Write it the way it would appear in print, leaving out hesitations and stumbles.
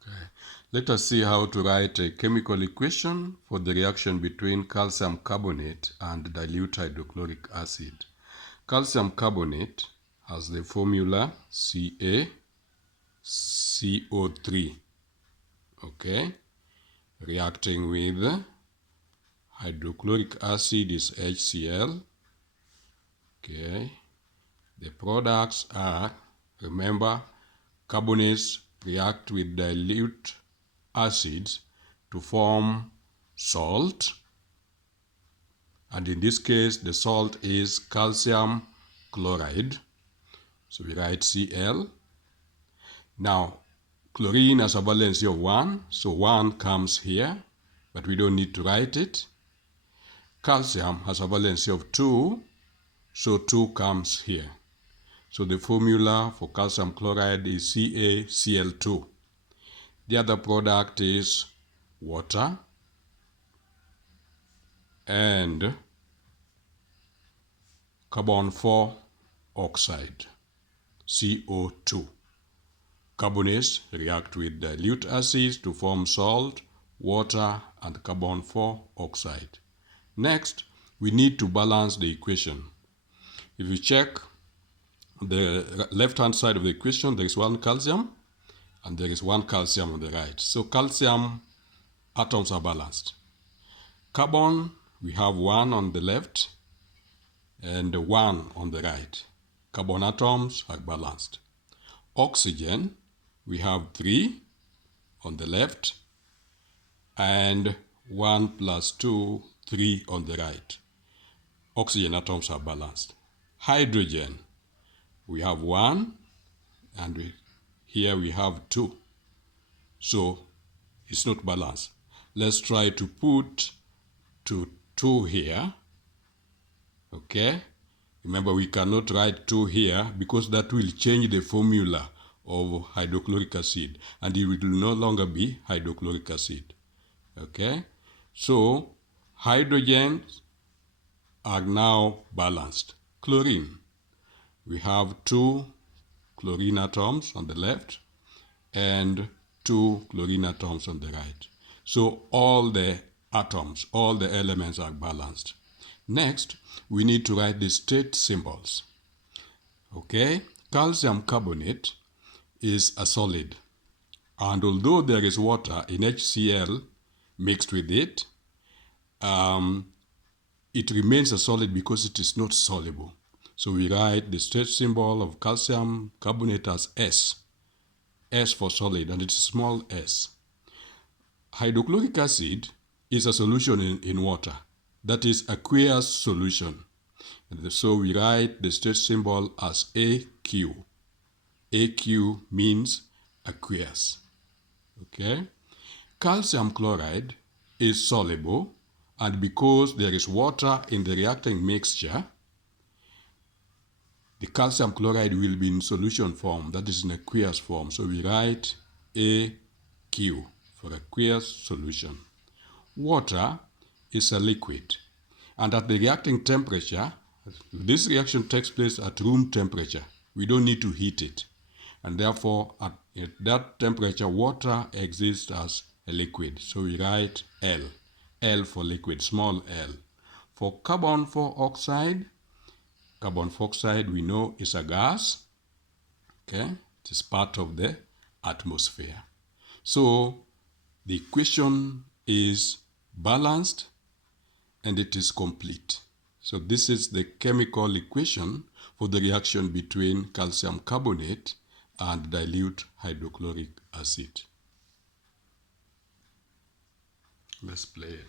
Okay. Let us see how to write a chemical equation for the reaction between calcium carbonate and dilute hydrochloric acid. Calcium carbonate has the formula CaCO3. Okay. Reacting with hydrochloric acid is HCl. Okay. The products are, remember, carbonates react with dilute acids to form salt, and in this case the salt is calcium chloride, so we write Cl. Now chlorine has a valency of 1, so 1 comes here, but we don't need to write it. Calcium has a valency of 2, so 2 comes here. So the formula for calcium chloride is CaCl2. The other product is water and carbon 4 oxide, CO2. Carbonates react with dilute acids to form salt, water, and carbon 4 oxide. Next, we need to balance the equation. If you check the left-hand side of the equation, there is one calcium and there is one calcium on the right. So calcium atoms are balanced. Carbon, we have 1 on the left and 1 on the right. Carbon atoms are balanced. Oxygen, we have 3 on the left and 1 plus 2, 3 on the right. Oxygen atoms are balanced. Hydrogen, we have 1 and here we have 2. So it's not balanced. Let's try to put 2 here. Okay. Remember, we cannot write 2 here because that will change the formula of hydrochloric acid and it will no longer be hydrochloric acid. Okay. So hydrogens are now balanced. Chlorine, we have 2 chlorine atoms on the left and 2 chlorine atoms on the right. So all the atoms, all the elements are balanced. Next, we need to write the state symbols. Okay, calcium carbonate is a solid, and although there is water in HCl mixed with it, it remains a solid because it is not soluble. So we write the state symbol of calcium carbonate as S. S for solid, and it's small s. Hydrochloric acid is a solution in water. That is aqueous solution. And so we write the state symbol as AQ. AQ means aqueous. Okay? Calcium chloride is soluble, and because there is water in the reacting mixture, the calcium chloride will be in solution form, that is in aqueous form. So we write AQ for aqueous solution. Water is a liquid, and at the reacting temperature, this reaction takes place at room temperature. We don't need to heat it, and therefore at that temperature water exists as a liquid. So we write L. L for liquid, small l. For carbon 4 oxide, carbon 4 oxide we know is a gas. Okay, it is part of the atmosphere. So the equation is balanced and it is complete. So this is the chemical equation for the reaction between calcium carbonate and dilute hydrochloric acid. Let's play it.